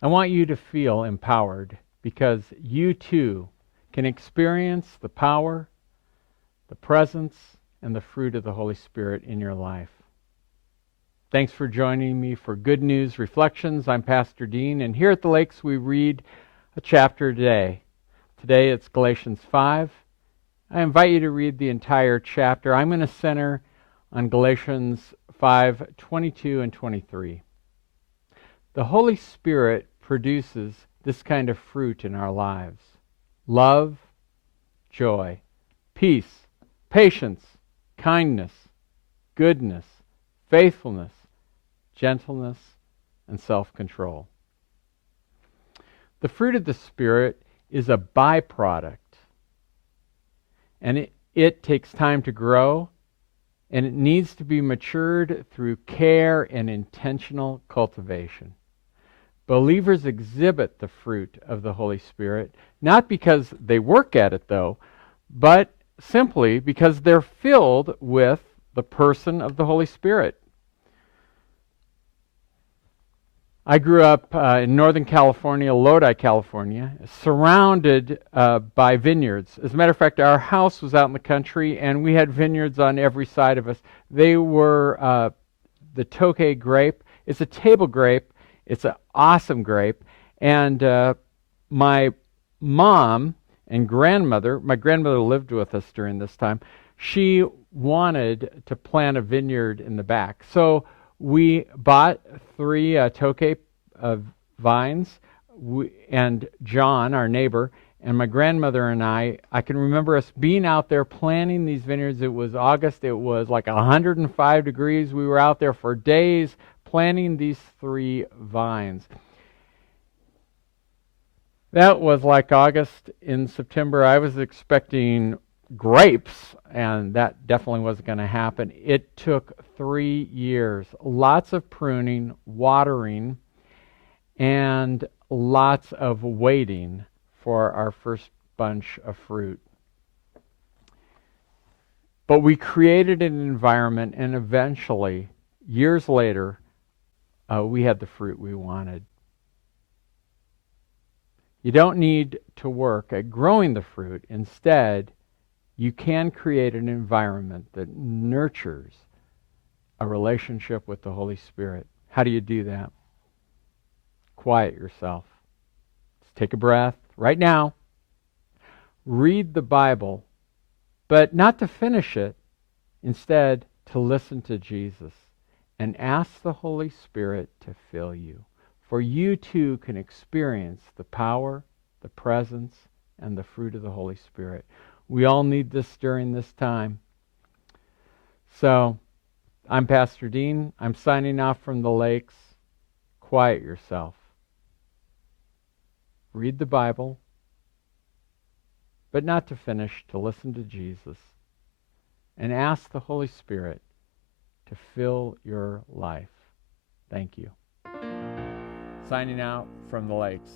I want you to feel empowered because you too can experience the power, the presence, and the fruit of the Holy Spirit in your life. Thanks for joining me for Good News Reflections. I'm Pastor Dean, and here at the Lakes we read a chapter a day. Today it's Galatians 5. I invite you to read the entire chapter. I'm going to center on Galatians 5:22 and 23. The Holy Spirit produces this kind of fruit in our lives: love, joy, peace, patience, kindness, goodness, faithfulness, gentleness, and self-control. The fruit of the Spirit is a byproduct, and it takes time to grow, and it needs to be matured through care and intentional cultivation. Believers exhibit the fruit of the Holy Spirit, not because they work at it, though, but simply because they're filled with the person of the Holy Spirit. I grew up in Northern California, Lodi, California, surrounded by vineyards. As a matter of fact, our house was out in the country, and we had vineyards on every side of us. They were the Tokay grape. It's a table grape. It's an awesome grape. And my mom and grandmother, my grandmother lived with us during this time, she wanted to plant a vineyard in the back. So we bought 3 Tokay vines, and John, our neighbor, and my grandmother and I can remember us being out there planting these vineyards. It was August. It was like 105 degrees. We were out there for days planting these 3 vines. That was like August. In September, I was expecting grapes, and that definitely wasn't going to happen. It took 3 years, lots of pruning, watering, and lots of waiting for our first bunch of fruit. But we created an environment, and eventually, years later, we had the fruit we wanted. You don't need to work at growing the fruit. Instead, you can create an environment that nurtures a relationship with the Holy Spirit. How do you do that? Quiet yourself. Just take a breath right now. Read the Bible, but not to finish it. Instead, to listen to Jesus and ask the Holy Spirit to fill you. For you too can experience the power, the presence, and the fruit of the Holy Spirit. We all need this during this time. So, I'm Pastor Dean. I'm signing off from the Lakes. Quiet yourself. Read the Bible, but not to finish, to listen to Jesus. And ask the Holy Spirit to fill your life. Thank you. Signing out from the Lakes.